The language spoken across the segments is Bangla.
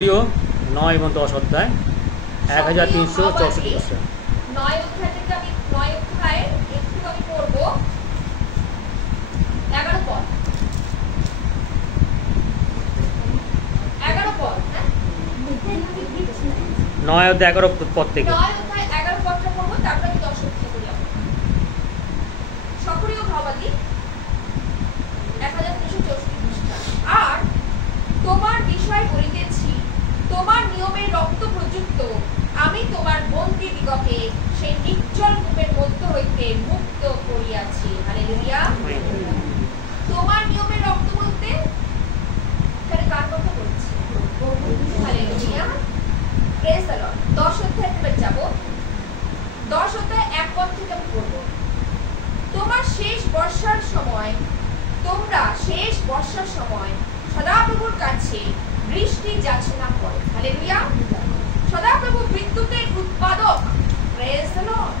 9 এবং 10 অধ্যায় 1364 পৃষ্ঠা। 9 অধ্যায় থেকে আমি 9 অধ্যায় একটু আমি পড়ব 11 পদ 11 পদ। হ্যাঁ 9 অধ্যায় 11 পদ থেকে 9 অধ্যায় 11 পদটা পড়ব, তারপর আমি 10 অধ্যায় করি। সক্রিয় ভাবাদি 1364 পৃষ্ঠা। আর তোমার বিষয় বলিতেছি, তোমার নিয়মের রক্ত প্রযুক্ত আমি তোমার বন্দী দিগকে সেই নিশ্চল কূপের মধ্য হইতে মুক্ত করিয়াছি। হালেলুয়া। তোমার নিয়মের রক্ত বলতে এখানে কার কথা বলছি? Hallelujah, praise the Lord. 10 অধ্যায় থেকে যাব। 10 অধ্যায় 1 পদ থেকে আমি পড়ব। তোমরা শেষ বর্ষার সময় সদাপ্রভুর কাছে বৃষ্টি যাচনা করো। হালেলুয়া। সদাপ্রভু বিদ্যুতের উৎপাদক, প্রেজ দ্য লর্ড।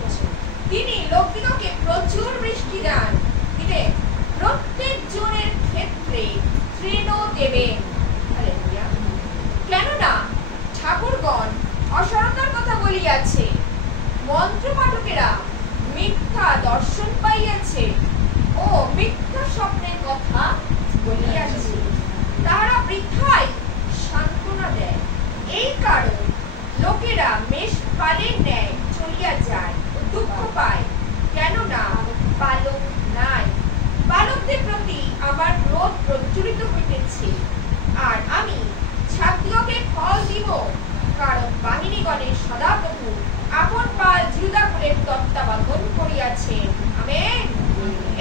তিনি লোকদিগকে প্রচুর বৃষ্টি দান দিবেন, প্রত্যেক জনের ক্ষেত্রে তৃণ দেবেন। হালেলুয়া। কেননা ঠাকুরগণ অসারতার কথা বলিয়াছে, মন্ত্রপাঠকেরা মিথ্যা দর্শন পাইয়াছে ও মিথ্যা স্বপ্নের কথা বলিয়াছে। তারা বৃথাই সান্ত্বনা দেয়। এই কারণ লোকেরা মেষপালের ন্যায় চলিয়া যায় ও দুঃখ পায়, কেননা বালক নাই। বালকদের প্রতি আমার ক্রোধ প্রজ্বলিত হইতেছে, আর আমি ছাত্রকে ফল দিব, কারণ বাহিনীগণের সদাপ্রভু আপন পাল জিহুদাকুলের তত্ত্বাবধান করিয়াছেন। আমেন।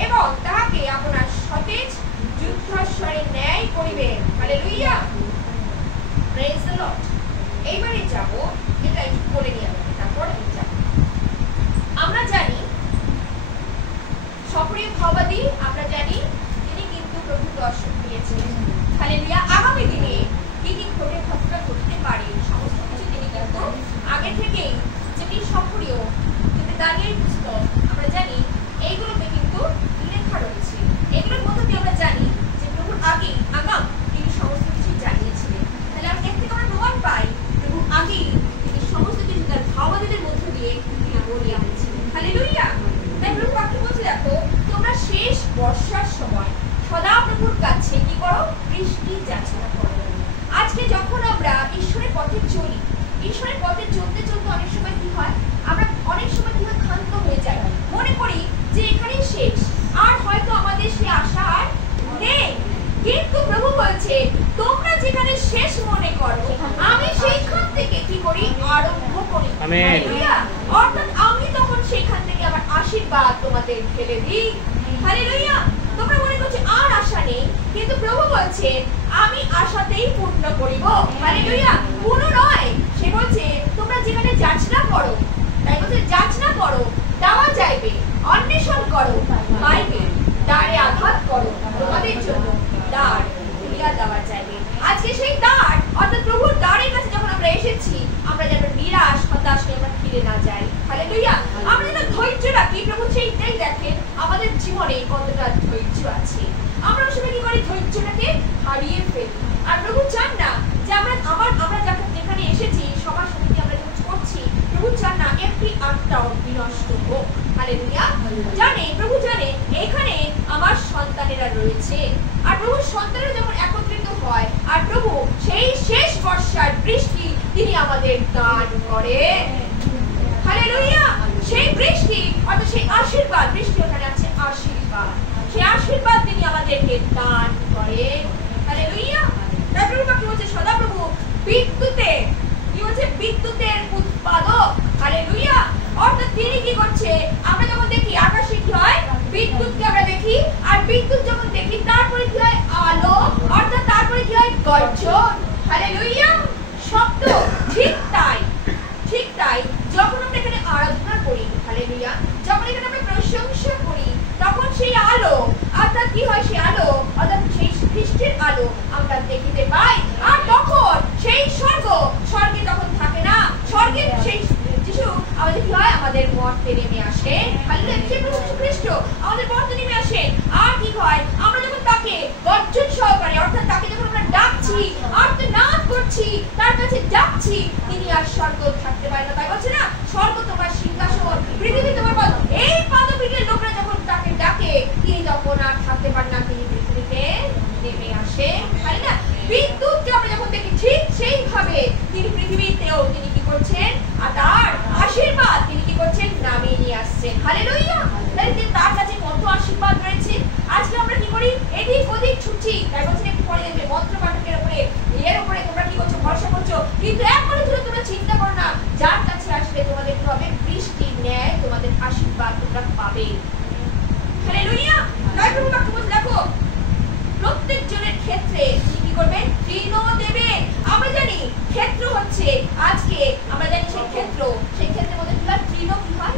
এবং তাহাকে আপনার সতেজ যুদ্ধাশ্বরে ন্যায় করিবেন। Hallelujah, praise the Lord. এইবারে যাব, এটা একটু পড়ে নিয়ে আসবে, তারপর আমি যাব। আমরা জানি সক্রিয় ভাবাদী, আমরা জানি তিনি কিন্তু প্রভু দর্শন দিয়েছিলেন। হালেলুয়া। আগামী দিনে কি কি ঘটনা ঘটতে পারে সমস্ত কিছু তিনি কিন্তু আগে থেকেই, যেটি সক্রিয় কিন্তু দানিয়েল পুস্তক আমরা জানি এইগুলোতে কিন্তু লেখা রয়েছে। এগুলোর মধ্যে দিয়ে আমরা জানি যে প্রভুর আগাম তিনি সমস্ত কিছু জানিয়েছিলেন। তাহলে আমরা এর থেকে আমরা প্রমাণ পাই প্রভু আগেই তিনি সমস্ত কিছু তার ভাবাদীদের মধ্য দিয়ে তিনি বলে আনছিলেন। হালেলুয়া। তাই প্রভু বাক্য বলছে, দেখো তোমরা শেষ বর্ষার সময় সদাপ্রভুর কাছে কি করো? বৃষ্টি যাচনা করো। আজকে যখন আমরা ঈশ্বরের পথে চলি, ঈশ্বরের পথে চলতে চলতে অনেক সময় কি হয়, আমরা অনেক সময় কি হয়, ক্ষান্ত হয়ে যাই, মনে করি যে এখানেই শেষ, আর হয়তো আমাদের সে আশা আর নেই। কিন্তু প্রভু বলছে, তোমরা যেখানে শেষ মনে করো, আমি সেইখান থেকে কি করি? আরম্ভ করি। আমেন। অর্থাৎ আমি তখন সেখান থেকে আমার আশীর্বাদ তোমাদের ফেলে দিই। হালেলুয়া। তোমরা মনে করছো আর আশা নেই, কিন্তু প্রভু বলছে আমি আশাতেই পূর্ণ করিব। হালেলুয়া। পূর্ণ নয়, সে বলছে তোমরা যেখানে যাচনা করো, তাই বলছে যাচনা করো দেওয়া যাইবে, অন্বেষণ করো পাইবে, দ্বারে আঘাত করো তোমাদের জন্য দ্বার খুলিয়া দেওয়া যাইবে। আজকে সেই দ্বার, অর্থাৎ প্রভুর দ্বারের কাছে যখন আমরা এসেছি, আমরা যেন নিরাশ হতাশ হয়ে আমরা ফিরে না যাই। হালেলুয়া। আমরা যেন ধৈর্য রাখি। প্রভু সেইটাই দেখেন আমাদের জীবনে কতটা ধৈর্য আছে। আমরা আসলে কি করি? ধৈর্যটাকে হারিয়ে ফেলি। আর প্রভু চান না যে আমরা যেখানে এসেছি সবার সঙ্গে আমরা যখন করছি, প্রভু চান না একটি আত্মাও বিনষ্ট হোক। হালেলুয়া। জানে, প্রভু জানে এখানে আমার সন্তানেরা রয়েছে, আর প্রভুর সন্তানেরা যখন একত্রিত হয়, আর প্রভু সেই শেষ বর্ষার বৃষ্টি তিনি আমাদের দান করেন। হালেলুয়া। সেই বৃষ্টি, অর্থাৎ সেই আশীর্বাদ, বৃষ্টি ওখানে আছে আশীর্বাদ, সেই আশীর্বাদ তিনি আমাদেরকে দান করেন। হালেলুয়া। তারপরে বাকি বলছে সদাপ্রভু বিদ্যুতের কি বলছে? বিদ্যুতের উৎপাদক। হালেলুয়া। অর্থাৎ তিনি কি করছে? আমরা যখন দেখি আকাশে কি হয়? বিদ্যুৎকে আমরা দেখি, আর বিদ্যুৎ যখন দেখি তারপরে কি হয়? আলো, অর্থাৎ তারপরে কি হয়? গর্জন। হালেলুয়া। শব্দ। ঠিক তাই, ঠিক তাই। যখন আমরা এখানে আরাধনা করি, হালেলুয়া, যখন এখানে আমরা প্রশংসা করি, তখন সেই আলো, অর্থাৎ কি হয়? সেই আলো, অর্থাৎ সেই খ্রিস্টের আলো আমরা দেখিতে পাই। আর তখন সেই স্বর্গে তখন থাকে না, স্বর্গের সেই যিশু আমাদের কি হয়? আমাদের মর্তে নেমে আসে। হালেলুয়া। সেই প্রভু যীশু খ্রিস্ট আমাদের মর্তে নেমে আসে। আর কি হয়? আমরা যখন তাকে গর্জন সহকারে, অর্থাৎ তাকে যখন আমরা ডাকছি, আর্তনাদ করছি, তার কাছে ডাকছি তিনি আর স্বর্গ থাকতে পারে না। তাই বলছে না, স্বর্গ তোমার সিংহাসন, পৃথিবী তোমার পদ। এই পদপীঠের লোকরা যখন তাকে ডাকে তিনি তখন আর থাকতে পারেন না, তিনি পৃথিবীতে নেমে আসে। তাই না? বিদ্যুৎকে আমরা যখন দেখি ঠিক সেইভাবে তিনি পৃথিবীতেও তিনি কি করছেন, আর তার আশীর্বাদ তিনি কি করছেন, নামিয়ে নিয়ে আসছেন। হালেলুয়া! তার কাছে কত আশীর্বাদ রয়েছে। আজকে আমরা কি করি, এদিক ওদিক ছুটছি। তাই বলছেন একটু পরে দেখবে মন্ত্র পাঠকের উপরে, এর উপরে তোমরা কি করছো, ভরসা করছো, কিন্তু একবারে ধরে তোমরা চিন্তা করো না যার কাছে আসলে তোমাদের কি হবে, বৃষ্টির ন্যায় তোমাদের আশীর্বাদ তোমরা পাবে। হালেলুয়া! তাই প্রভু বাক্য বলছে, দেখো প্রত্যেক জনের ক্ষেত্রে তিনি কি করবেন, তৃণ দেবেন। আমরা জানি ক্ষেত্র হচ্ছে, আজকে আমরা জানি সেই ক্ষেত্রের মধ্যে কি হয়, তৃণ কি হয়,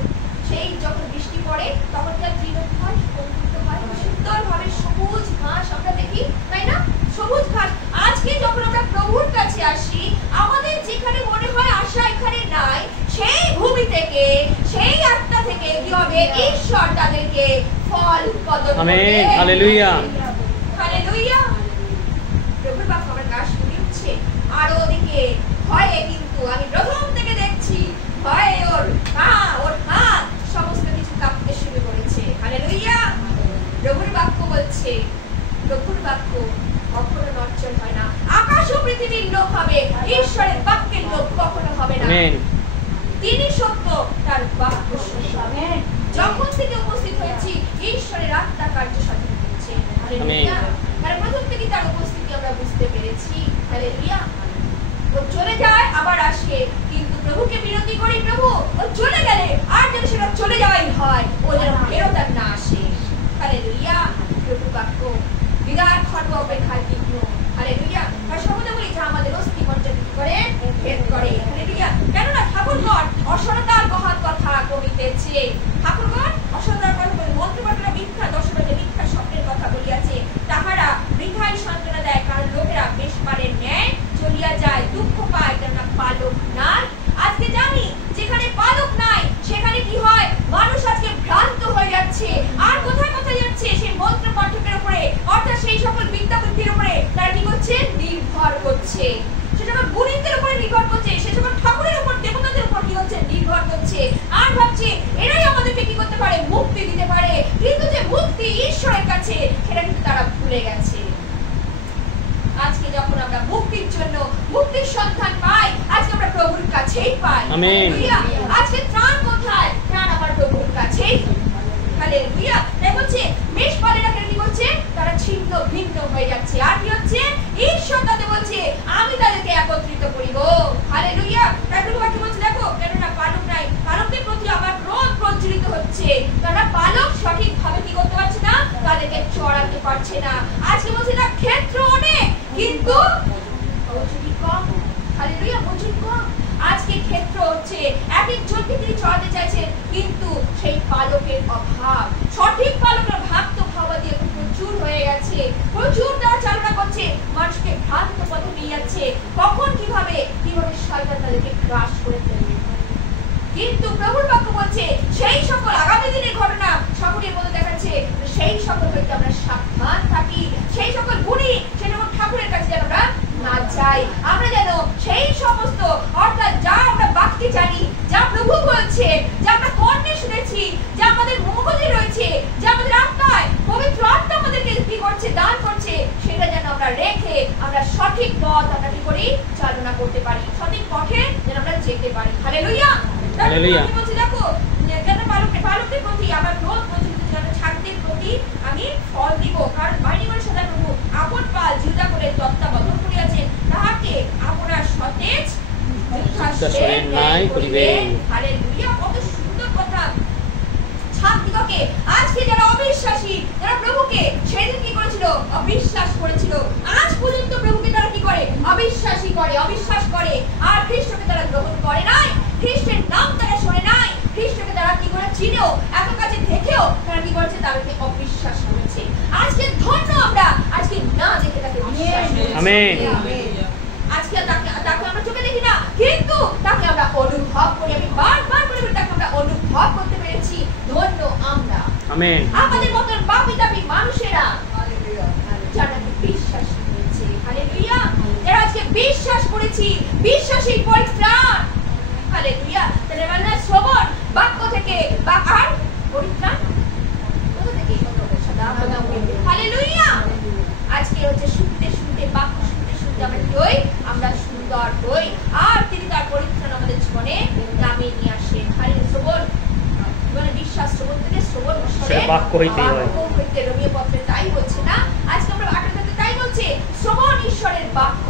সেই যখন বৃষ্টি পড়ে তখন কি তৃণ কি হয়, অঙ্কুরিত হয়, সুন্দরভাবে সবুজ ঘাস আমরা দেখি, তাই না? সবুজ ঘাস। আজকে যখন আমরা প্রভুর কাছে আসি, আমাদের যেখানে মনে হয় আশা এখানে নাই, সেই ভূমি থেকে, সেই আত্মা থেকে কি হবে, ঈশ্বর তাদেরকে ফল উৎপাদন করবে। আমেন। হালেলুয়া! হালেলুয়া! প্রভুর বাক্য আমার গা শুনে উঠছে। আর ওদিকে ভয়ে কিন্তু আমি প্রথম থেকে দেখছি ভয়ে ওর হাত সমস্ত কিছু কাঁপতে শুরু করেছে। হালেলুয়া! প্রভুর বাক্য বলছে, প্রভুর বাক্য কখনো নড়চড় হয় না। আকাশ ও পৃথিবীর লোক হবে, ঈশ্বরের বাক্যের লোক কখনো হবে না। আমেন। তিনি সত্য, তার বাক্য সত্য। যখন থেকে উপস্থিত হয়েছি, ঈশ্বরের আত্মা কার্য সাধন করছে। হালেলুয়া! তার প্রথম থেকে তার উপস্থিতি আমরা বুঝতে পেরেছি। হালেলুয়া! ও চলে যায় আবার আসে, কিন্তু প্রভুকে বিনতি করি, প্রভু ও চলে গেলে আর যেন সেটা চলে যাওয়াই হয়, ও যেন ফেরত আর না আসে। হালেলুয়া! প্রভু বাক্য বিরাট খর্ব অপেক্ষায় তীক্ষ্ণ। হালেলুয়া! আর সর্বদা বলি যে আমাদের অস্থি মজ্জা কি করে, ভেদ করে। হালেলুয়া! কেননা ঠাকুরগণ অসরতার মহান কথা কমিতেছে। ঠাকুরগণ অসরতার কথা বলে, মন্ত্রপাঠরা মিথ্যা দর্শকদের মিথ্যা স্বপ্নের কথা বলিয়াছে। তাহারা বৃথাই সান্ত্বনা দেয়, কারণ লোকেরা বেশ পারের ন্যায় চলিয়া যায়, দুঃখ পায়, কেননা পালক নাই। আজকে জানি যেখানে পালক নাই সেখানে কি হয়, মানুষ আজকে ভ্রান্ত হয়ে যাচ্ছে। আর কোথায় কোথায় যাচ্ছে, সেই মন্ত্র পাঠকের উপরে, অর্থাৎ সেই সকল বিদ্যাবুদ্ধির উপরে তারা কি করছে, নির্ভর করছে। সে সকল গুণীদের উপরে নির্ভর করছে, সে সকল ঠাকুরের উপর, দেবতাদের উপর কি হচ্ছে, নির্ভর করছে। আর ভাবছে এরাই আমাদেরকে কি করতে পারে, মুক্তি দিতে পারে। কিন্তু যে মুক্তি ঈশ্বরের কাছে, সেটা কিন্তু তারা ভুলে গেছে। আজকে যখন আমরা মুক্তির জন্য মুক্তির সন্ধান পাই, আজকে আমরা প্রভুর কাছেই পাই। আমেন। আজকে ত্রাণ কোথায়, ত্রাণ আমার প্রভুর কাছেই। হালেলুয়া! তাই বলছে মেষপালেরা কি করছে, তারা ছিন্ন ভিন্ন হয়ে যাচ্ছে। আর কি হচ্ছে, ঈশ্বর তাদের বলছে আমি তাদেরকে একত্রিত করিব। হালেলুয়া! তাই প্রভু কি বলছে, দেখো কেননা পালক নাই, পালকদের প্রতি আমার ক্রোধ প্রজ্বলিত হচ্ছে। তারা পালক সঠিকভাবে কি করতে পারছে না, তাদেরকে চড়াতে পারছে না। আজকে বলছে না, ক্ষেত্র অনেক কিন্তু মজুরি কম। হালেলুয়া! মজুরি কম। আজকে ক্ষেত্র হচ্ছে এক একজনকে তিনি চড়াতে চাইছেন, কিন্তু সেই পালকের অভাব। সঠিক পালকের ভাগ তো খাওয়া দিয়ে প্রচুর হয়ে গেছে, প্রচুর তারা চালনা করছে, মানুষকে ভ্রান্ত পথে নিয়ে যাচ্ছে। কখন কিভাবে শয়তান তাদেরকে গ্রাস করে ফেলবে। কিন্তু প্রভুর বাক্য বলছে সেই সকল আগামী দিনের ঘটনা সকলের মধ্যে দেখাচ্ছে, সেই সকল হইতে আমরা সাবধান থাকি। সেই সকল গুণী, সেই সকল ঠাকুরের কাছে যেন আমরা না যাই। আমরা যেন সেই সমস্ত, অর্থাৎ যা আমরা বাক্যে জানি, যা প্রভু বলছে, যা আমরা কর্ণে শুনেছি, যা আমাদের মগজে রয়েছে, যা আমাদের আত্মায় পবিত্র আত্মা আমাদেরকে কি করছে, দান করছে, সেটা যেন আমরা রেখে আমরা সঠিক পথ আমরা কি করি, চালনা করতে পারি, সঠিক পথে যেন আমরা যেতে পারি। হালেলুয়া! হালেলুয়া! বলছি দেখো যেন পালকদের প্রতি আমার ক্রোধ প্রজ্বলিত, যেন ছাগদের প্রতি আমি ফল দিব। কারণ বাহিনী করে সদা প্রভু আপন পাল জিউদা করে তত্ত্বাবধান করিয়াছেন, তাহাকে আপনার সতেজ যুদ্ধাশ্বের ন্যায় করিবেন। হালেলুয়া! কত সুন্দর কথা। ছাগদিগকে আজকে যারা অবিশ্বাসী, যারা প্রভুকে সেদিন কি করেছিল, অবিশ্বাস করেছিল, আজ পর্যন্ত প্রভুকে তারা কি করে, অবিশ্বাসী করে, অবিশ্বাস করে। আর খ্রিস্টকে তারা গ্রহণ করে নাই, খ্রিস্টের নাম তারা শোনে নাই, খ্রিস্টকে তারা কি করে চিনেও, এত কাছে দেখেও তারা কি করেছে, তাদেরকে অবিশ্বাস করেছে। আজকে ধন্য আমরা, আজকে না দেখে তাকে বিশ্বাস করেছি। আমেন। আজকে তাকে আমরা চোখে দেখি না, কিন্তু তাকে আমরা অনুভব করি। আমি বারবার করে তাকে আমরা অনুভব করতে পেরেছি। ধন্য আমরা। আমেন। আমাদের মতন পাপী মানুষেরা যারা বিশ্বাস করেছে। হালেলুয়া! যারা আজকে বিশ্বাস করেছি, বিশ্বাসী পরিত্রাণ। হালেলুয়া। তাহলে মানে শ্রবণ বাক্য থেকে বা আর পরিত্রাণ কোথা থেকে? হালেলুয়া। আজকে হচ্ছে শুনতে শুনতে বাক্য শুনতে শুনতে আমরা কি হই? আমরা সুন্দর হই, আর তিনি তার পরিত্রাণ আমাদের জীবনে নামিয়ে নিয়ে আসেন। হালেলুয়া। শ্রবণ মানে বিশ্বাস, শ্রবণ থেকে শ্রবণ বাক্য হইতেই হয়। রোমীয় পত্রে তাই বলছে না? আজকে আমরা 8 থেকে তাই বলছে শ্রবণ ঈশ্বরের বাক্য।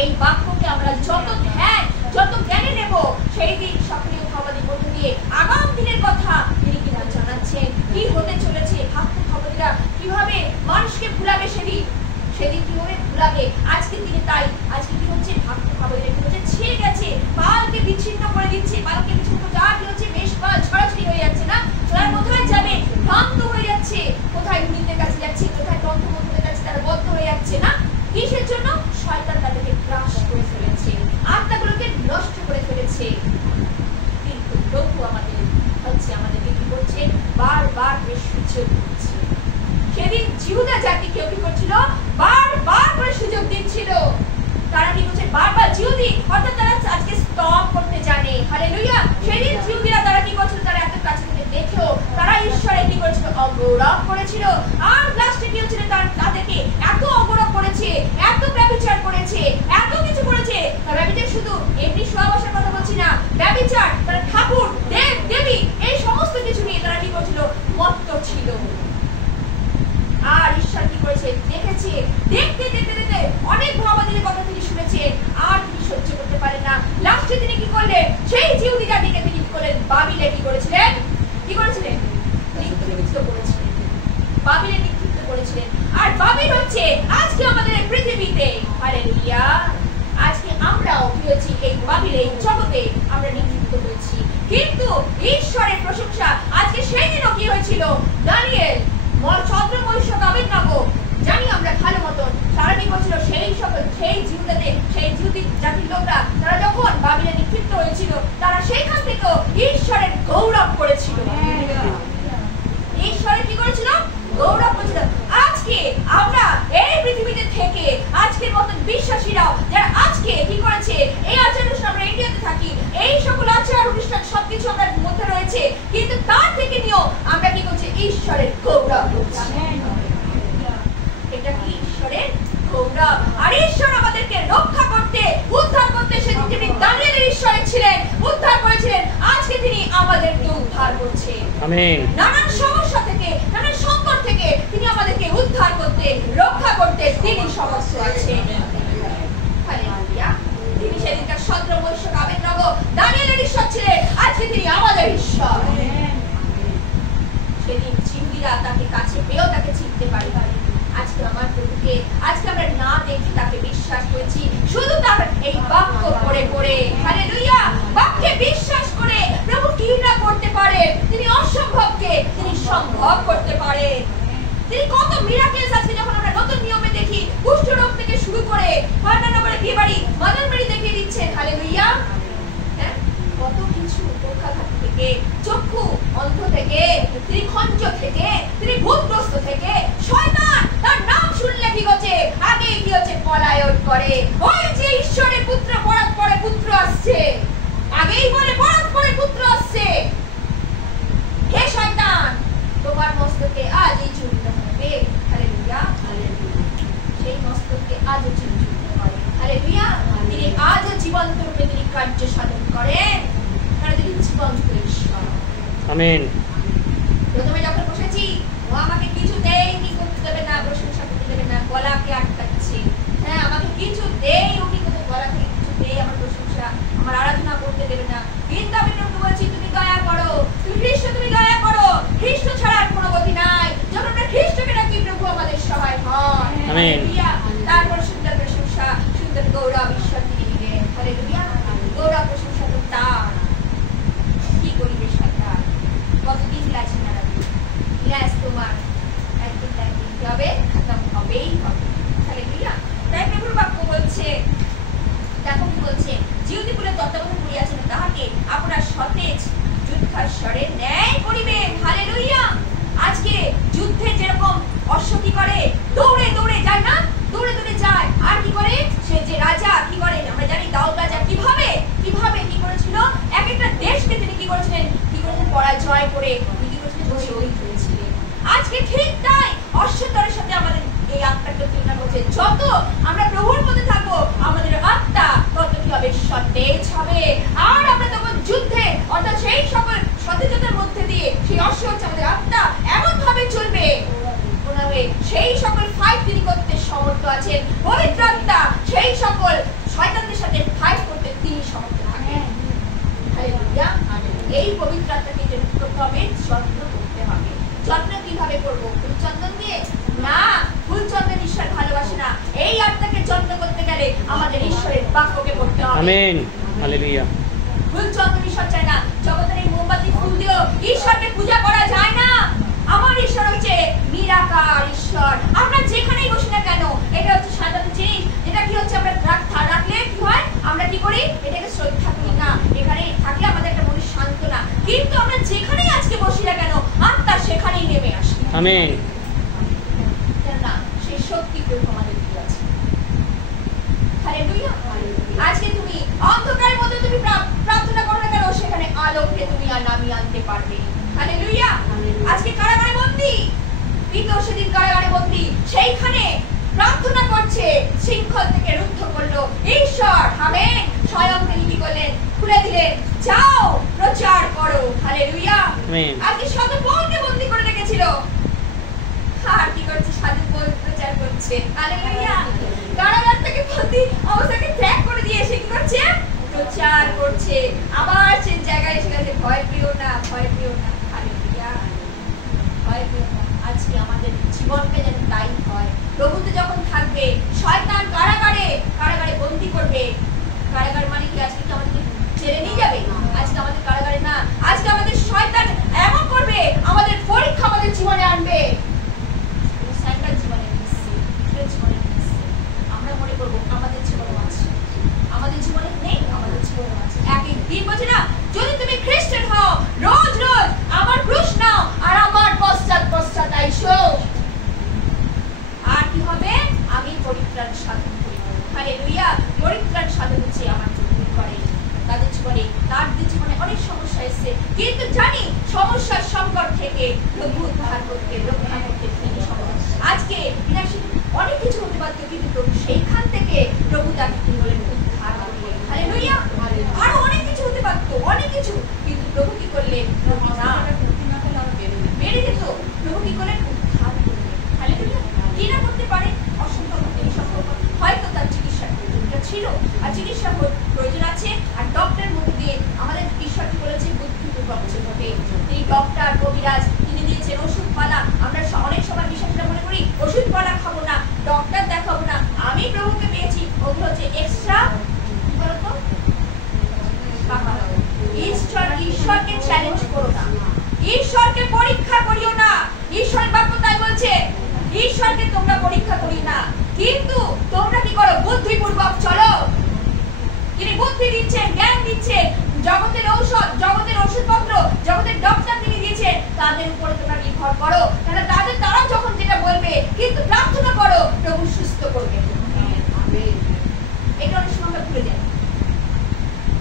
এই বাক্যকে আমরা যত ধ্যান যত জ্ঞানে নেব, সেই দিন সক্রিয় ভাবাদের মধ্যে দিয়ে আগাম দিনের কথা তিনি কি জানাচ্ছেন, কি হতে চলেছে, ভাগ্য ভাবাদীরা কিভাবে মানুষকে ভুলাবে, সেদিন কিভাবে ভুলাবে। আজকে তিনি তাই, আজকে কি হচ্ছে? ভাগ্য ভাবাদীরা কি হচ্ছে? ছেড়ে গেছে, পালকে বিচ্ছিন্ন করে দিচ্ছে, পালকে বিচ্ছিন্ন যা কি হচ্ছে? বেশ পাল ছড়াছড়ি হয়ে যাচ্ছে না? তারা কোথায় যাবে? ভ্রান্ত হয়ে যাচ্ছে। কোথায় মুনিদের কাছে যাচ্ছে, কোথায় গ্রন্থবন্ধুদের কাছে তারা বদ্ধ হয়ে যাচ্ছে না? কিসের জন্য? শয়তান তাদেরকে গ্রাস করে ফেলেছে, আত্মাগুলোকে নষ্ট করে ফেলেছে। কিন্তু প্রভু আমাদেরকে কি করছে? বারবার বেশ সুযোগ দিচ্ছে। সেদিন জিহুদা জাতিকে কি করছিল? বারবার করে সুযোগ দিচ্ছিল। তারা কি করছে? বারবার জিহুদি, অর্থাৎ তারা আজকে স্তব করতে জানে। হালেলুয়া। সেদিন জিহুদিরা তারা কি করছিল? তারা এত কাছে থেকে দেখেও তারা ঈশ্বরে কি করেছিল? অগৌরব করেছিল। আর লাস্টে কি হচ্ছিল? তাদেরকে এত অগৌরব করেছে, এত ব্যভিচার করেছে, এত কিছু করেছে। তারা ব্যভিচার শুধু এমনি সহবাসের কথা বলছি না, ব্যভিচার, তারা ঠাকুর, দেব দেবী এই সমস্ত কিছু নিয়ে তারা কি করছিল? মত্ত ছিল। আর ঈশ্বর কি করেছে? দেখেছে, দেখতে দেখতে দেখতে অনেক ভাবাদীদের কথা তিনি শুনেছেন, আর তিনি সহ্য করতে পারেন না। লাস্টে তিনি কি করলেন? সেই জিহুদি জাতিকে তিনি কি করলেন? বাবিলে কি করেছিলেন? কি করেছিলেন? নিক্ষিপ্ত করেছিলেন। বাবিলে নিক্ষিপ্ত করেছিলেন। আর বাবিল হচ্ছে আজকে আমাদের এই পৃথিবীতে। হালেলুয়া। আজকে আমরাও কি হয়েছি? এই বাবিলে, এই জগতে আমরা নিক্ষিপ্ত হয়েছি। কিন্তু ঈশ্বরের প্রশংসা, আজকে সেই দিনও কি হয়েছিল? দানিয়েল চন্দ্র মহিষক আবেদনগো জানি আমরা ভালো মতন, তারা কি করছিল? সেই জিহুদি জাতির লোকরা তারা যখন বাবিলে নিক্ষিপ্ত হয়েছিল, তারা সেইখান থেকে ঈশ্বরের গৌরব করেছিল। ঈশ্বরের কি করেছিল? গৌরব করেছিল। আজকে আমরা এই পৃথিবীতে থেকে আজকের মতন বিশ্বাসীরাও যারা আজকে কি করেছে? এই আচার অনুষ্ঠান, আমরা ইন্ডিয়াতে থাকি, এই সকল আচার অনুষ্ঠান সবকিছু আমাদের মধ্যে রয়েছে, কিন্তু তার থেকে নিয়েও আমরা কি করছি? ঈশ্বরের গৌরব করছি। এটা কি ঈশ্বরের গৌরব? আর ঈশ্বর আমাদেরকে রক্ষা করতে, উদ্ধার করতে সেদিন তিনি দানিয়েলের ঈশ্বরে ছিলেন, উদ্ধার করেছিলেন। আজকে তিনি আমাদেরকে উদ্ধার করছেন। আমিন। নানান সমস্যা থেকে, নানান সংকট থেকে তিনি আমাদেরকে উদ্ধার করতে, রক্ষা করতে তিনি সমস্ত আছেন। হালেলুয়া। তিনি সেদিনকার চন্দ্র মহিষক আবেদনগো দানিয়েলের ঈশ্বর ছিলেন, আজকে তিনি আমাদের ঈশ্বর। সেদিন জিহুদিরা তাকে কাছে পেয়েও তাকে চিনতে পারে। আজকে আমার প্রভুকে আজকে আমরা না দেখে তাকে বিশ্বাস করেছি, শুধু তার এই বাক্য পড়ে পড়ে। হালেলুয়া। বাক্যে বিশ্বাস করে প্রভু কি না করতে পারেন? তিনি অসম্ভবকে তিনি সম্ভব করতে পারেন। তিনি কত মিরাকেলস আজকে যখন আমরা নতুন নিয়মে দেখি, কুষ্ঠরোগ থেকে শুরু করে পান্ডানগরে বিয়ে বাড়ি মাদার মেরি দেখিয়ে দিচ্ছেন। হালেলুয়া। কত কিছু, পক্ষাঘাত থেকে, চক্ষু অন্ধ থেকে, তিনি খঞ্জ থেকে, তিনি ভূতগ্রস্ত থেকে, শয়তান তার নাম শুনলে কি হচ্ছে? আগে কি হচ্ছে? পলায়ন করে। ওই যে ঈশ্বরের পুত্র, পরাত পরে পুত্র আসছে, আগেই বলে পরাত পরে পুত্র আসছে। হে শয়তান, তোমার মস্তকে আজই চূর্ণ হবে। হালেলুয়া। সেই মস্তককে আজও চূর্ণ করে। হালেলুয়া। তিনি আজও জীবন্ত রূপে তিনি কার্য সাধন করেন। আমিন। প্রথমে যখন বসেছি, ও আমাকে কিছু দেয়নি, করতে দেবে না, প্রশংসা করতে দেবে না, গলাকে আটকাচ্ছে। হ্যাঁ, আমাকে কিছু দেই, ও কি করতে? গলা থেকে কিছু দেই, আমার প্রশংসা, আমার আরাধনা করতে দেবে না। কিন্তু আমি তোমাকে বলছি, তুমি দয়া করো, তুমি খ্রিস্ট, তুমি দয়া করো। খ্রিস্ট ছাড়া আর কোনো গতি নাই। যখন আমরা খ্রিস্টকে ডাকি, প্রভু আমাদের সহায় হন। আমিন। তারপর সুন্দর প্রশংসা, সুন্দর গৌরব ঈশ্বর তিনি দিলেন। হালেলুয়া। গৌরব প্রশংসা তো তার। কি করিবে শয়তান? কত কিছু আছে না, ইলাস তোমার একদিন একদিন হবে, খতম হবেই হবে। হালেলুয়া। তাই প্রভুর বাক্য বলছে, দেখো কি বলছে? জিহুদি কুলে তত্ত্বাবধান করিয়াছেন তাহাকে আপনার সতেজ যুদ্ধাশ্বরে ন্যায় করিবেন। হালেলুয়া। আজকে যুদ্ধে যেরকম অশ্ব কি করে? দৌড়ে দৌড়ে যায় না? দূরে দূরে যায়। আর কি করে সে যে রাজা কি করেন আমরা জানি, দাউদ রাজা কিভাবে কিভাবে কি করেছিল, এক একটা দেশকে তিনি কি করেছিলেন, কি করেছিলেন পরাজয় করে তিনি কি করেছিলেন, জয়ী হয়েছিলেন। আজকে ঠিক তাই অশ্বতরের সাথে আমাদের এই আত্মাকে তুলনা করছে। যত আমরা প্রভুর মধ্যে থাকবো আমাদের আত্মা তত কি হবে, সতেজ হবে। আর আমরা তখন যুদ্ধে অর্থাৎ সেই সকল সতেজতার মধ্যে দিয়ে সেই অশ্ব হচ্ছে আমাদের আত্মা এমন ভাবে চলবে, সেই সকল ফাইট তিনি করতে সমর্থ আছেন। পবিত্র আত্মা সেই সকল শয়তানদের সাথে ফাইট করতে তিনি সমর্থ থাকেন। হালেলুয়া। এই পবিত্র আত্মাকে করতে হবে, যত্ন করতে হবে। যত্ন কিভাবে করব? ফুল চন্দন দিয়ে না, ফুল চন্দন ঈশ্বর ভালোবাসে না। এই আত্মাকে যত্ন করতে গেলে আমাদের ঈশ্বরের বাক্যকে পড়তে হবে। আমেন। হালেলুয়া। ফুল চন্দন ঈশ্বর চায় না। জগতের এই মোমবাতি ফুল দিয়েও ঈশ্বরকে পূজা করা যায় না। আমার ঈশ্বর হচ্ছে নিরাকার ঈশ্বর। আমরা যেখানেই বসি না কেন, এটা হচ্ছে সাধারণ জিনিস। এটা কি হচ্ছে, আমরা রাখলে কি হয়, আমরা কি করি, এটাকে শ্রদ্ধা করি না। এখানে থাকলে আমাদের একটা মনে শান্ত না। কিন্তু আমরা যেখানেই আজকে বসি না কেন, আত্মা সেখানেই নেমে আসে। আমেন। না, সেই শক্তি প্রভু আমাদের দিয়ে আছে। হালেলুয়া। আজকে তুমি অন্ধকারের মধ্যে তুমি প্রার্থনা করো না কেন, সেখানে আলোকে তুমি নামিয়ে আনতে পারবে। হালেলুয়া। আজকে কারাগারে বন্দী, পিতর সেদিন কারাগারে বন্দী, সেইখানে প্রার্থনা করছে, শৃঙ্খল থেকে রুদ্ধ করলো ঈশ্বর। আমেন। স্বয়ং তিনি কি করলেন, খুলে দিলেন, যাও প্রচার করো। হালেলুয়া। আজকে সাধু পৌলকে বন্দী করে রেখেছিল, আর কি করছে, সাধু পৌল প্রচার করছে। হালেলুয়া। কারাগার থেকে বন্দী অবস্থাকে ত্যাগ করে দিয়ে সে কি করছে, প্রচার করছে। আবার সেই জায়গায় এসে গেছে, ভয় পেও না, ভয় পেও না। হালেলুয়া। ভয় পেও না। আজকে আমাদের জীবনটা যেন তাই হয়। প্রভুতে যখন থাকবে, শয়তান কারাগারে বন্দী করবে। কারাগার মানে কি, আজকে কি আমাদের ছেড়ে নিয়ে যাবে? আজকে আমাদের কারাগারে না, আজকে আমাদের শয়তান এমন করবে, আমাদের পরীক্ষা আমাদের জীবনে আনবে। আমরা মনে করবো আমাদের জীবনও আছে, আমাদের জীবনে নেই, আমাদের জীবনও আছে। একদিন বলছে না, যদি তুমি খ্রিস্টান হও, রোজ রোজ আমার ক্রুশ নাও আর আমার পশ্চাৎ পশ্চাৎ আইসো। আর কি হবে, আমি পরিত্রাণ সাধন করি। হালেলুয়া। পরিত্রাণ সাধন হচ্ছে আমার জীবনে করে তাদের জীবনে, তাদের জীবনে অনেক সমস্যা এসেছে, কিন্তু জানি সমস্যার সংকট থেকে প্রভু উদ্ধার করতে, রক্ষা করতে তিনি সমর্থ। আজকে অনেক কিছু হতে পারতো, কিন্তু প্রভু সেইখান থেকে প্রভু তাকে কি বলেন, উদ্ধার করলেন। হালেলুয়া। আরো অনেক কিছু হতে পারতো, অনেক কিছু, কিন্তু প্রভু কি করলেন, প্রভু না বেড়ে যেত, প্রভু কি করলেন, উদ্ধার করলেন। হালেলুয়া। কি না করতে পারে, অসম্ভব তিনি সম্ভব। হয়তো তার চিকিৎসার প্রয়োজনটা ছিল, আর চিকিৎসার প্রয়োজন আছে, আর ডক্টরের মধ্যে দিয়ে আমাদের ঈশ্বর কি বলেছে, বুদ্ধিপূর্বক হবে। তিনি ডক্টর, কবিরাজ তিনি দিয়েছেন ওষুধপালা। আমরা অনেক সময় বিশ্বাসটা মনে করি ওষুধপালা খাবো না, ডক্টর দেখাবো না। আমি প্রভুকে পেয়েছি, ওগুলো হচ্ছে এক্সট্রা বলতো। ঈশ্বরকে চ্যালেঞ্জ করো না, ঈশ্বরকে পরীক্ষা করিও না। ঈশ্বরের বাক্য তাই বলছে, ঈশ্বরকে তোমরা পরীক্ষা করিও না, কিন্তু তোমরা কি করো, বুদ্ধিপূর্বক চলো। তিনি বুদ্ধি দিচ্ছেন, জ্ঞান দিচ্ছেন, জগতের ঔষধ, জগতের ওষুধপত্র, জগতের ডক্টর তিনি দিয়েছেন, তাদের উপরে তোমরা নির্ভর করো। কেন, তারা যখন যেটা বলবে, কিন্তু প্রার্থনা করো, প্রভু সুস্থ করবে। এটা অনেক সময় আমরা ভুলে যাই।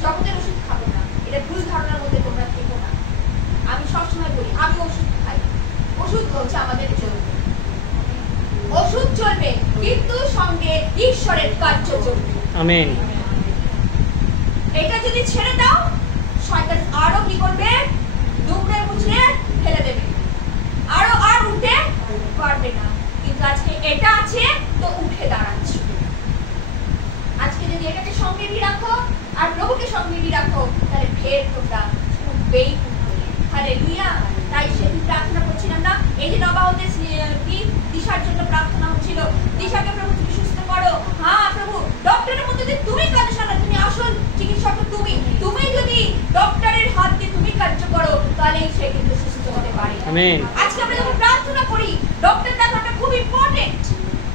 জগতের ওষুধ খাবো না, এটা ভুল ধারণার মধ্যে তোমরা থেকো না। আমি সবসময় বলি, আমি ওষুধ খাই, ওষুধ হচ্ছে আমাদের চলবে, ওষুধ চলবে, কিন্তু সঙ্গে ঈশ্বরের কার্য চলবে। আমেন। এটা যদি ছেড়ে দাও, শয়তান আরো কি করবে, দুমড়ে মুচড়ে ফেলে দেবে, আরো আর উঠে পারবে না। কিন্তু আজকে এটা আছে তো উঠে দাঁড়াচ্ছে। আজকে যদি এটাকে সঙ্গে নিয়ে রাখো আর প্রভুকে সঙ্গে নিয়ে রাখো, তাহলে ফের তোমরা উঠবেই উঠবে। হালেলুয়া। তাই সেদিন প্রার্থনা করছিলাম না, এই যে নবাহতে দিশার জন্য প্রার্থনা হচ্ছিল, দিশাকে প্রভু তুমি সুস্থ করো। হ্যাঁ প্রভু, ডক্টরের মধ্যে দিয়ে তুমি কাজ সারা, তুমি আসল চিকিৎসক, তুমি যদি ডক্টরের হাত দিয়ে তুমি কার্য করো, তাহলে সে কিন্তু সুস্থ হতে পারে। আমেন। আজকে আমরা যখন প্রার্থনা করি, ডক্টর দেখাটা খুব ইম্পর্টেন্ট।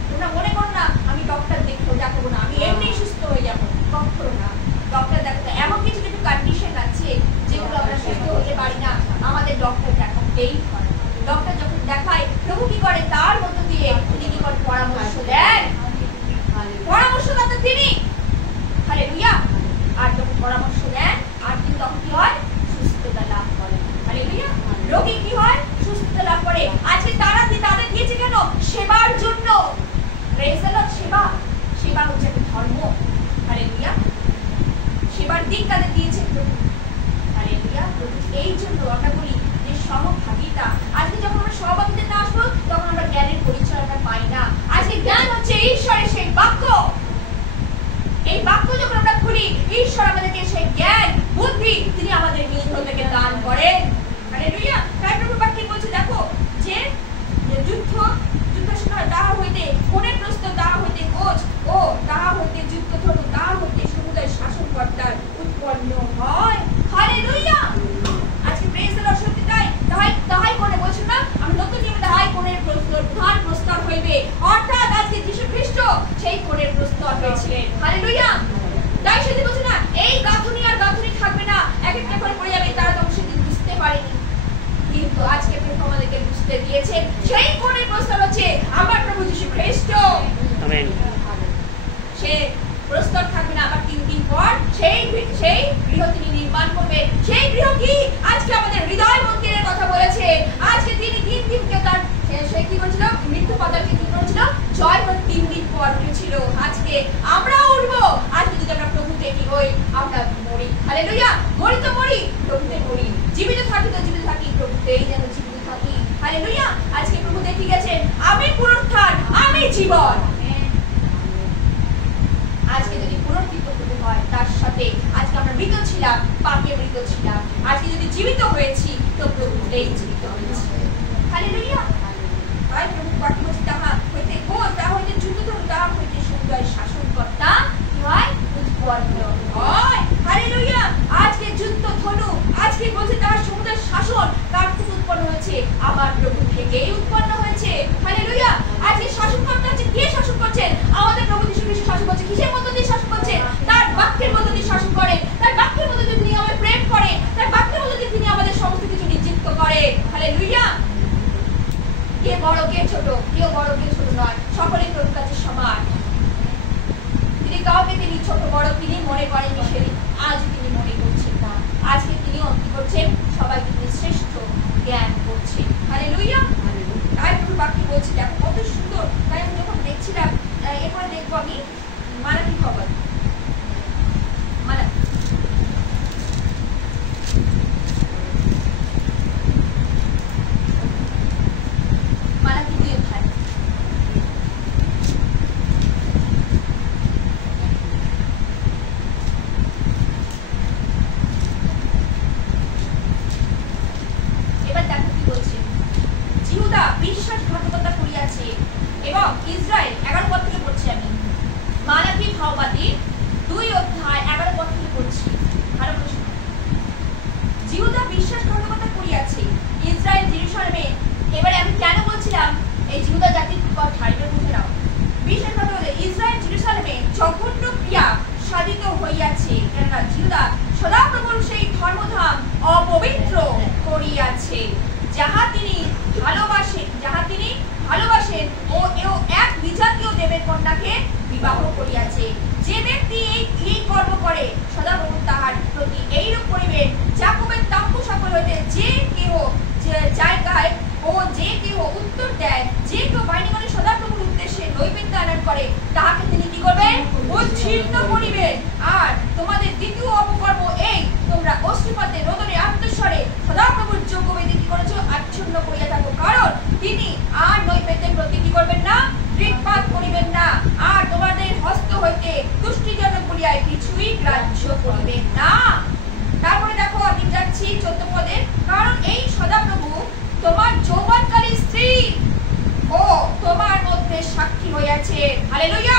তোমরা মনে করো না আমি ডক্টর দেখাবো না, আমি এমনি সুস্থ হয়ে যাবো, কখনো না। ডক্টর দেখাতে এমন কিছু কিছু কন্ডিশন আছে যেগুলো আমরা সুস্থ হতে পারি না, আমাদের ডক্টর দেখাতেই হয়। ডক্টর যখন দেখায়, প্রভু কি করে, তার মধ্য দিয়ে তিনি কি করে, পরামর্শ দেন। দিক তাদের দিয়েছেন প্রভু। হালেলুয়া। এই জন্য আমরা বলি যে সহভাগিতা। আজকে যখন আমরা সহভাগিতা না আসবো তখন আমরা জ্ঞানের পরিচয় আমরা পাই না। আজকে জ্ঞান হচ্ছে ঈশ্বরের সেই বাক্য। এই বাক্য যখন আমরা খুলি, ঈশ্বর আমাদেরকে সেই জ্ঞান বুদ্ধি তিনি আমাদের নিজ থেকে দান করেন। হালেলুয়া। তাই প্রভু বাক্যে বলছে দেখো যে যুদ্ধ তাহা হইতে কোণের প্রস্তুত, তাহা হইতে কোচ ও তাহা হইতে যুদ্ধ ধনু, তাহা হইতে সমুদায় শাসনকর্তার উৎপন্ন হয়। হালেলুয়া। আজকে প্রেজ দ্য লর্ড। সত্যি তাহাই কোণে বলছেন না, আমি নতুন নিয়মে তাহাই কোণের প্রধান প্রস্তর হইবে, অর্থাৎ আজকে যীশু খ্রিস্ট সেই কোণের প্রস্তর হয়েছিলেন। হালেলুয়া। তাই সেদিন বলছে না এই গাঁথুনি আর গাঁথুনি থাকবে না, এক একটা করে পড়ে যাবে, তারা তখন সেদিন বুঝতে পারেনি। কিন্তু আজকে প্রভু আমাদেরকে বুঝতে দিয়েছেন সেই কোণের প্রস্তর হচ্ছে আমার প্রভু যীশু খ্রিস্ট। আমেন। সে প্রস্তর থাকবে না, আবার 3 দিন পর সেই গৃহ তিনি নির্মাণ করবেন। সেই গৃহ কি? আজকে আমাদের হৃদয় মন্দিরের কথা বলেছে। আজকে তিনি 3 দিনকে তার সে কি করেছিল? মৃত্যু পাতালকে কি করেছিল? জয় করে 3 দিন পর উঠেছিল। আজকে আমরাও উঠবো। আজকে যদি আমরা প্রভুতে কি হই? আমরা মরি। হালেলুয়া। মরি তো মরি, প্রভুতে মরি। জীবিত থাকি তো জীবিত থাকি, প্রভুতেই যেন জীবিত থাকি। হালেলুয়া। আজকে প্রভু দেখে গেছেন আমি পুনরুত্থান, আমি জীবন। আজকে যদি পুনরুত্থিত হতে হয় তার সাথে আজকে আমরা মৃত ছিলাম, পাপে মৃত ছিলাম, আজকে যদি জীবিত হয়েছি তো প্রভুতেই জীবিত হয়েছি। হালেলুয়া। তাই প্রভু বাক্য বলছে তাহা হইতে কোচ, তাহা হইতে যুদ্ধ ধনু, তাহা হইতে সমুদায় শাসনকর্তা কি হয়? উৎপন্ন হয়। হালেলুয়া। আজকে যুদ্ধ ধনু, আজকে বলছে তাহার সমুদায় শাসন কার থেকে উৎপন্ন হয়েছে? আমার প্রভু থেকেই উৎপন্ন হয়েছে। হালেলুয়া। আজকে শাসনকর্তা হচ্ছে কে? শাসন করছেন আমাদের প্রভু যীশু খ্রিস্ট। শাসন করছে কিসের মধ্য দিয়ে? শাসন করছে তার বাক্যের মধ্য দিয়ে শাসন করেন। তার বাক্যের মধ্য দিয়ে তিনি আমাদের প্রেম করেন, তার বাক্যের মধ্য দিয়ে তিনি আমাদের সমস্ত কিছু নিযুক্ত করেন। হালেলুয়া। কে বড় কে ছোট? কেউ বড় কেউ ছোট নয়, সকলেই প্রভুর কাছে সমান। তিনি কাউকে তিনি ছোট বড় তিনি মনে করেননি সেদিন, আজ তিনি মনে করছেন না। আজকে তিনিও কি করছেন? সবাইকে তিনি শ্রেষ্ঠ জ্ঞান করছেন। হালেলুয়া। তাই প্রভু বাক্য বলছি দেখো কত সুন্দর। তাই আমি যখন দেখছিলাম, এরপরে দেখবো আমি মালাকি খবর, মালাকি 2 অধ্যায়। এবার দেখো কি বলছে। জিহুদা বিশ্বাসঘাতকতা করিয়াছে এবং ইসরায়েল 11 পদ থেকে পড়ছি আমি। মালাকি ভাববাদী 2 অধ্যায় 11 পদ থেকে পড়ছি। ভালো করে শোনো। জিহুদা বিশ্বাসঘাতকতা করিয়াছে, ইসরায়েল জেরুজালেমে। এবারে আমি কেন বলছিলাম এই জিহুদা জাতির কথা, এটা বুঝে নাও। বিশ্বাসঘাতকতা, ইসরায়েল জেরুজালেমে জঘন্য ক্রিয়া সাধিত হইয়াছে, কেননা জিহুদা সদাপ্রভুর সেই ধর্মধাম অপবিত্র করিয়াছে, যাহা তিনি ভালোবাসেন ও এক বিজাতীয় দেবের কন্যাকে বিবাহ করিয়াছে। যে ব্যক্তি এই কর্ম করে সদাপ্রভু তাহার প্রতি এইরূপ করিবেন। যাকোবের তাম্বু সকল হইতে যে কেহ জায়গায় ও যে কেহ উত্তর দেয়, যে কেউ বাহিনীগণে সদাপ্রভুর উদ্দেশ্যে নৈবেদ্য আনয়ন করে, তাহাকে তিনি কি করবেন? উচ্ছিন্ন করিবেন। আর তোমাদের দ্বিতীয় অপকর্ম এই, তোমরা অশ্রুপাতে রোদনে আত্মস্বরে সদাপ্রভুর যোগ্য বেদী কি করেছ? আচ্ছন্ন করিয়া থাকো, কারণ তিনি আর নৈবেদ্যের প্রতি কি করবেন না? দৃকপাত করিবেন না। আর তোমাদের হস্ত হইতে তুষ্টিজনক বলিয়া কিছুই গ্রাহ্য করিবেন না। তারপরে দেখো আমি যাচ্ছি 14 পদে। কারণ এই সদাপ্রভু তোমার যৌবনকালী স্ত্রী ও তোমার মধ্যে সাক্ষী হইয়াছে। হালেলুয়া।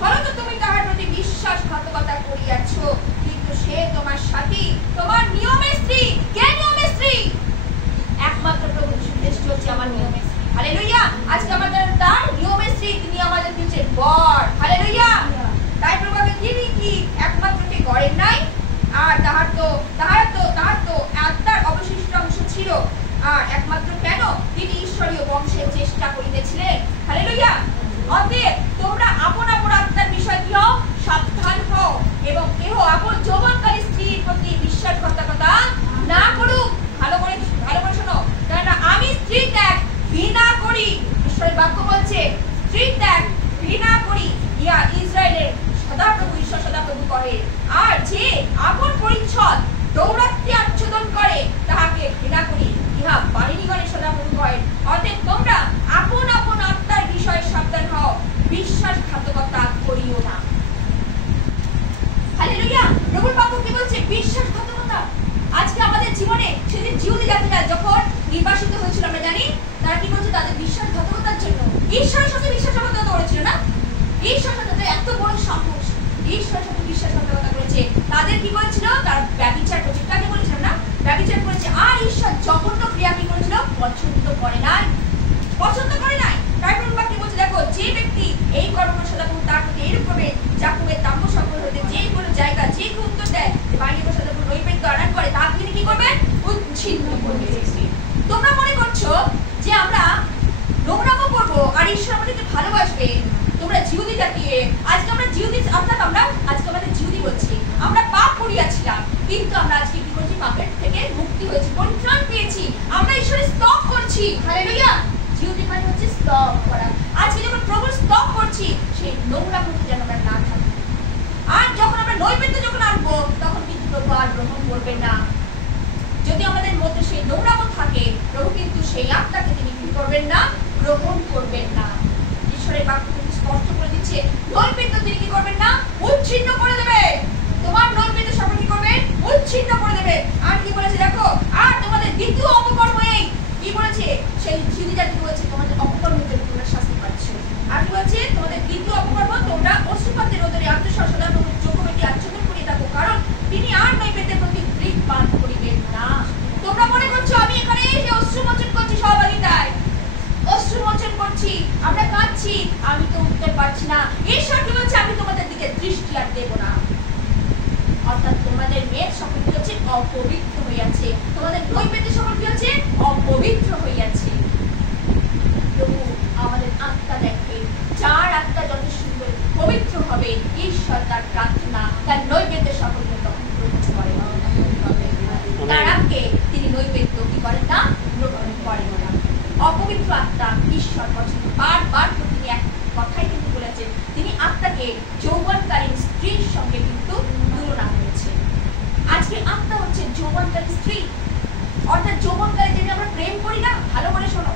ফলত তুমি তাহার প্রতি বিশ্বাসঘাতকতা করিয়াছ, কিন্তু সে তোমার সাথী, তোমার নিয়মের স্ত্রী। কে নিয়মের স্ত্রী? একমাত্র প্রভু যীশু খ্রিস্ট হচ্ছে আমার নিয়মের স্ত্রী। হালেলুয়া। আজকে আমাদের তার নিয়মের স্ত্রী, তিনি আমাদের পিছে বর। হালেলুয়া। তাই প্রভু তিনি কি একমাত্র কি গড়েন নাই? আর তাহার তো আত্মার অবশিষ্ট অংশ ছিল। আর একমাত্র কেন? তিনি ঈশ্বরীয় বংশের চেষ্টা করিতেছিলেন। হালেলুয়া। অতএব তোমরা আপন আপন আত্মার বিষয় কি হও? সাবধান হও, এবং কেহ আপন যৌবনকালী স্ত্রীর প্রতি বিশ্বাসঘাতকতা না করুক। ভালো করে শোনো। কেননা আমি স্ত্রী ত্যাগ ঘৃণা করি। ঈশ্বরের বাক্য বলছে স্ত্রী ত্যাগ ঘৃণা করি, ইহা ইসরায়েলের সদাপ্রভু ঈশ্বর সদাপ্রভু করে। আর যে আপন প্রতিশোধ দৌরাত্মে আচ্ছাদন করে তাহাকে ঘৃণা করি, ইহা বাহিনীগণে সদাপ্রভু করেন। অতএব তোমরা আপন আপন আত্মার বিষয়ে সাবধান হও, বিশ্বাসঘাতকতা করিও না। হালেলুয়া। প্রভুর বাক্য কি বলছে? বিশ্বাসঘাতকতা। আজকে আমাদের জীবনে সেদিন জিহুদি জাতিরা যখন নির্বাসিত হয়েছিল আমরা জানি, তারা কি বলছে? তাদের বিশ্বাসঘাতকতার জন্য ঈশ্বরের সাথে বিশ্বাসঘাতকতা করেছিল না? ঈশ্বরের সাথে এত বড় সাহস, ঈশ্বরের সাথে বিশ্বাসঘাতকতা করেছে। তাদের কি বলেছিল? তারা ব্যভিচার করেছে। কাকে বলেছিল না? ব্যভিচার করেছে। আর ঈশ্বর জঘন্য ক্রিয়া কি করেছিল? পছন্দ করে নাই, পছন্দ করে নাই। তাই প্রভু বাক্যে বলছে, দেখো যে ব্যক্তি এই কর্ম সদাপ্রভু তার প্রতি এরূপ করবে, যাকবের তাম্য সকল হইতে যে কোনো জায়গা যে কেউ উত্তর দেয়, বাহিনী সদাপ্রভু নৈবেদ্য আদান করে, তাকে তিনি কি করবেন? উচ্ছিন্ন করবে। তোমরা মনে করছো যে আমরা নোংরামো করবো আর ঈশ্বর আমাদেরকে ভালোবাসবে? তোমরা জিহুদি জাতি, আজকে আমরা জিহুদি, অর্থাৎ আমরা আজকে আমাদের জিহুদি বলছি, আমরা পাপ করিয়াছিলাম, কিন্তু আমরা আজকে কি করছি? পাপের থেকে মুক্তি হয়েছি, পরিত্রাণ পেয়েছি, আমরা ঈশ্বরের স্তব করছি। হালেলুয়া। জিহুদি মানে হচ্ছে স্তব করা। আজকে যখন প্রভুর স্তব করছি, সেই নোংরা করতে যেন আমরা না থাকি। আর যখন আমরা নৈবেদ্য যখন আনবো, তখন কিন্তু প্রভু আর গ্রহণ করবেন না। যদি আমাদের মধ্যে সেই নোংরামো থাকে, প্রভু কিন্তু সেই আত্মাকে তিনি কি করবেন না? গ্রহণ করবেন না। ঈশ্বরের বাক্য কিন্তু স্পষ্ট করে দিচ্ছে, নৈবেদ্য তিনি কি করবেন না? উচ্ছিন্ন করে দেবে। তোমার নৈবেদ্য সকল কি করবে? উচ্ছিন্ন করে দেবে। আর কি বলেছে দেখো, আর তোমাদের দ্বিতীয় অপকর্ম এই, কি বলেছে? সেই জিহুদি জাতি বলেছে তোমাদের অপকর্মের জন্য তোমরা শাস্তি পাচ্ছ। আর কি বলেছে? তোমাদের দ্বিতীয় অপকর্ম, তোমরা অশ্রুপাতের ওদরে আত্মসর্বদা যোগ্যবেটি আচ্ছাদন করিয়ে থাকো, কারণ তিনি আর নৈবেদ্যের প্রতি দৃঢ় পান করিবেন না। তোমরা মনে করছো আমি এখানে এসে অশ্রুমোচন করছি, সহভাগিতায় অশ্রুমোচন করছি, আমরা কাঁদছি, আমি তো উঠতে পারছি না। ঈশ্বর কি বলছে? আমি তোমাদের দিকে দৃষ্টি আর দেব না। অর্থাৎ তোমাদের মেদ সকল কি হচ্ছে? অপবিত্র হইয়াছে। তোমাদের নৈবেদ্য সকল কি হচ্ছে? অপবিত্র হইয়াছে। প্রভু আমাদের আত্মা দেখে, যার আত্মা যত সুন্দর পবিত্র হবে, ঈশ্বর তার প্রার্থনা, তার নৈবেদ্য সকলকে তখন গ্রহণ করেন। তার আগে তিনি নৈবেদ্য কি করেন না? গ্রহণ করেন না। অপবিত্র আত্মা ঈশ্বর পছন্দ। বারবার তিনি এক কথাই কিন্তু বলেছেন, তিনি আত্মাকে যৌবনকালীন স্ত্রীর সঙ্গে কিন্তু তুলনা করেছেন। আজকে আত্মা হচ্ছে যৌবনকালীন স্ত্রী, অর্থাৎ যৌবনকালে যেটা আমরা প্রেম করি না, ভালো করে শোনো,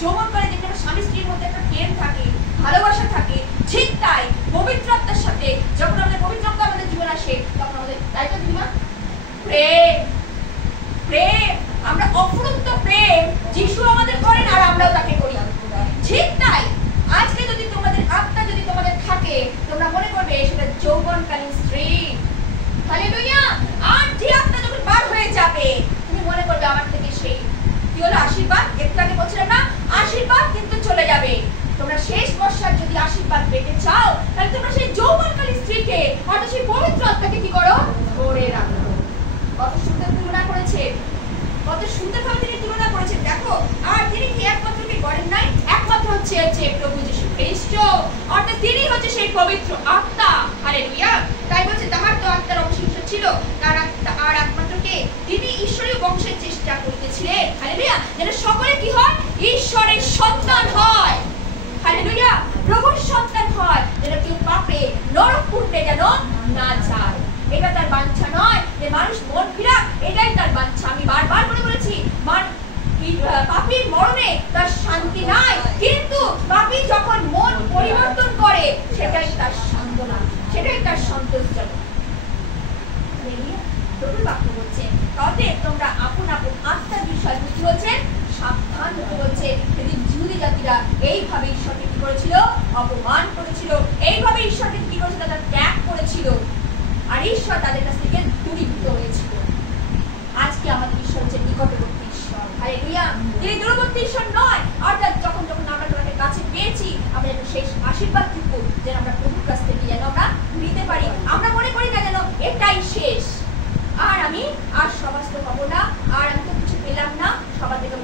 যৌবনকালে যেটা আমরা স্বামী স্ত্রীর মধ্যে একটা প্রেম থাকে, ভালোবাসা থাকে, ঠিক তাই পবিত্র আত্মার সাথে যখন আমাদের পবিত্র আত্মা আমাদের জীবন আসে, তখন আমাদের তাই তো দিদিমা প্রেম, প্রেম, আমরা অফুরন্ত প্রেম যিশু আমাদের করেন আর আমরাও তাকে করি। ঠিক তাই আজকে যদি তোমাদের আত্মা যদি তোমাদের থাকে, তোমরা মনে করবে সেটা যৌবনকালীন স্ত্রী। হালেলুয়া। আর যে আত্মা যখন বার হয়ে যাবে, তুমি মনে করবে আমার থেকে সেই কি হলো? আশীর্বাদ। একটু আগে বলছিলাম না, আশীর্বাদ কিন্তু চলে যাবে। তোমরা শেষ বর্ষার যদি আশীর্বাদ পেতে চাও, তাহলে তোমরা সেই যৌবনকালীন স্ত্রীকে অর্থাৎ সেই পবিত্র আত্মাকে কি করো? ধরে রাখো। কত সুন্দর তুলনা করেছে, কত সুন্দরভাবে তিনি তুলনা করেছেন। দেখো, আর তিনি কি একমাত্র কি করেন নাই? একমাত্র হচ্ছে প্রভু যীশু খ্রিস্ট, অর্থাৎ তিনি হচ্ছে সেই পবিত্র আত্মা। হালেলুয়া। তাই বলছে তাহার তো আত্মার অবশিষ্ট ছিল, তার আত্মা আর একমাত্র কে? তিনি ঈশ্বরীয় বংশের চেষ্টা করিতেছিলেন। হালেলুয়া। যেন সকলে কি হয়? ঈশ্বরের সন্তান হয়। হালেলুয়া। প্রভুর সন্তান হয়, যেন কেউ পাপে নরককুণ্ডে যেন না যায়। এটা তার বাঞ্ছা নয় যে মানুষ মন ফিরাক, এটাই তার বাঞ্ছা। আমি বারবার করে বলেছি, পাপীর মরণে তার শান্তি নাই, কিন্তু পাপী যখন মন পরিবর্তন করে, সেটাই তার সান্ত্বনা, সেটাই তার সন্তোষজনক। প্রভুর বাক্য বলছে, অতএব তোমরা আপন আপন আত্মার বিষয় কি বলছেন? সাবধান হতে বলছে। সেদিন জিহুদি জাতিরা এইভাবে ঈশ্বরকে কি করেছিল? অপমান করেছিল, এইভাবে ঈশ্বরকে কি করেছিল? তারা ত্যাগ করেছিল, আর ঈশ্বর তাদের কাছ থেকে দূরীভূত হয়েছিল। আজকে আমাদের ঈশ্বর হচ্ছে নিকটবর্তী ঈশ্বর। হালেলুয়া। তিনি দূরবর্তী ঈশ্বর নয়। অর্থাৎ যখন যখন আমরা তোমাকে কাছে পেয়েছি, আমরা যেন সেই আশীর্বাদটুকু যেন আমরা প্রভুর কাছ থেকে যেন আমরা নিতে পারি। আমরা মনে করি না যেন এটাই শেষ, আর আমি আর সমাস্ত পাবো না, আর আমি তো কিছু পেলাম না, সবার থেকে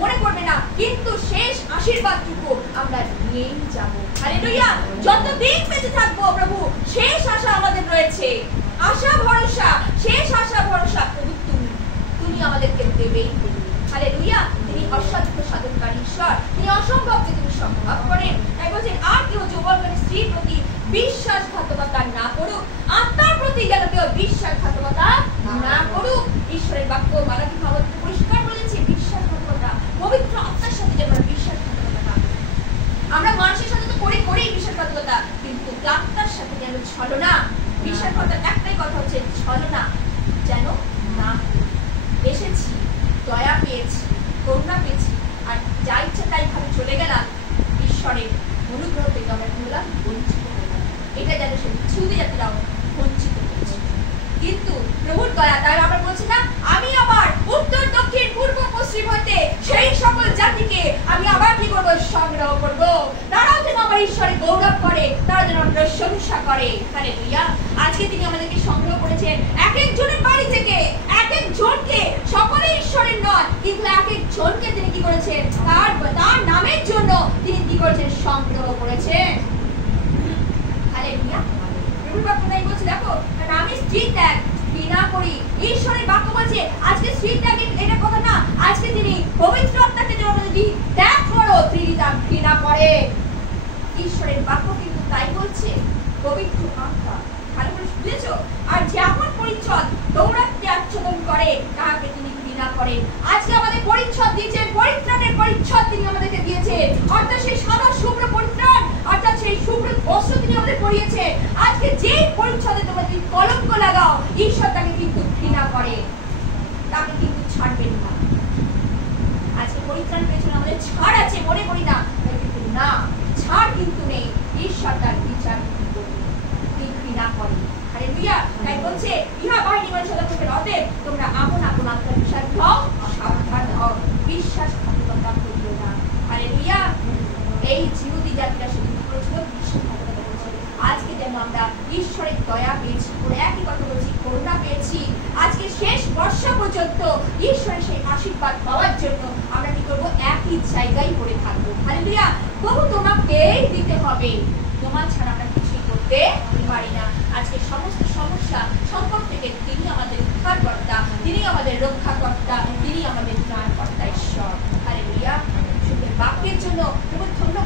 মনে করবে না, কিন্তু শেষ আশীর্বাদটুকু আমরা নিয়েই যাবো। হালেলুয়া। যতদিন বেঁচে থাকবো প্রভু, শেষ আশা আমাদের রয়েছে, আশা ভরসা, শেষ আশা ভরসা প্রভু তুমি আমাদেরকে দেবেই। হালেলুয়া। তিনি অসাধ্য সাধনকারী ঈশ্বর, তিনি অসম্ভবকে তিনি সম্ভব করেন। তাই বলছেন, আর কেউ যৌবনকারী স্ত্রীর প্রতি বিশ্বাসঘাতকতা না করুক, আত্মার প্রতি যেন কেউ বিশ্বাসঘাতকতা না করুক। ঈশ্বরের বাক্য মালাকি ভাগবতে পরিষ্কার বলেছে বিশ্বাসঘাতকতা পবিত্র আত্মার সাথে যেন আমরা বিশ্বাসঘাতকতা না করি। আমরা মানুষের সাথে তো করি বিশ্বাসঘাতকতা, কিন্তু আত্মার সাথে যেন ছলনা। বিশ্বাসঘাতকতার একটাই কথা হচ্ছে ছলনা যেন না করি। এসেছি, দয়া পেয়েছি, করুণা পেয়েছি, আর যা ইচ্ছা তাই ভাবে চলে গেলাম, ঈশ্বরের অনুগ্রহ থেকে আমরা কি হলাম? বঞ্চিত হলাম। এটা যেন সে ছুঁতে যাত্রাও বঞ্চিত হয়েছে। কিন্তু প্রভুর দয়া, তাই আমরা বলছি না, আমি আবার উত্তর দক্ষিণ পূর্ব পশ্চিম হতে সেই সকল জাতিকে আমি আবার কি করবো? সংগ্রহ করব। তারাও যেন আমার ঈশ্বরে গৌরব করে, তারা যেন আমার প্রশংসা করে। হালেলুয়া। আজকে তিনি আমাদেরকে সংগ্রহ করেছেন এক একজনের বাড়ি থেকে, এক একজনকে, সকলে ঈশ্বরের নয়, কিন্তু এক একজনকে তিনি কি করেছেন? তার নামের জন্য তিনি কি করেছেন? সংগ্রহ করেছেন। হালেলুয়া। প্রভুর বাক্য তাই বলছে, দেখো আমি স্ত্রী ত্যাগ ঘৃণা করি। ঈশ্বরের বাক্য বলছে আজকে স্ত্রী ত্যাগের এটা কথা না, আজকে তিনি পবিত্র আত্মাকে যদি ত্যাগ করো, তিনি তা ঘৃণা করে। ঈশ্বরের বাক্য কিন্তু তাই বলছে, পবিত্র আত্মা। ভালো করে বুঝেছো? আর যেমন পরিচ্ছদ দৌড়াতে আচ্ছাদন করে, তাহাকে তিনি ঘৃণা করেন। আজকে আমাদের পরিচ্ছদ দিয়েছেন, পরিত্রাণের পরিচ্ছদ তিনি আমাদেরকে দিয়েছেন, অর্থাৎ সেই সাদা শুভ্র পরিত্রাণ, অর্থাৎ সেই শুভ্র বস্ত্র তিনি আমাদের পরিয়েছেন। আজকে যে পরিচ্ছদে তোমরা যদি কলঙ্ক লাগাও, ঈশ্বর তাকে কিন্তু ঘৃণা করে, তাকে কিন্তু ছাড়বেন না। আজকে পরিত্রাণ পেছনে আমাদের ছাড় আছে মনে করি না, কিন্তু না, ছাড় কিন্তু নেই। ঈশ্বর তার বিচার ঘৃণা করে। হালেলুয়া। তাই বলছে ইহা বাহিনী মানে সদা করবে, অতএব তোমরা আপন আপন আত্মার বিশ্বাস হও, সাবধান হও, বিশ্বাসঘাতকতা করিও না। হালেলুয়া। এই জিহুদি জাতিরা সেদিন করেছিল বিশ্বাসঘাতকতা করেছিল। আজকে যেন আমরা ঈশ্বরের দয়া পেয়েছি, একই কথা বলছি, করুণা পেয়েছি। আজকে শেষ বর্ষা পর্যন্ত ঈশ্বরের সেই আশীর্বাদ পাওয়ার জন্য আমরা কি করবো? একই জায়গায় পড়ে থাকবো। হালেলুয়া। প্রভু তোমাকেই দিতে হবে, তোমার ছাড়া আমরা কিছুই করতে পারি না। আজকে সমস্ত সমস্যা সংকট থেকে তিনি আমাদের উদ্ধারকর্তা, তিনি আমাদের রক্ষাকর্তা, তিনি আমাদের ত্রাণকর্তা ঈশ্বর। হালেলুয়া। বাক্যের জন্য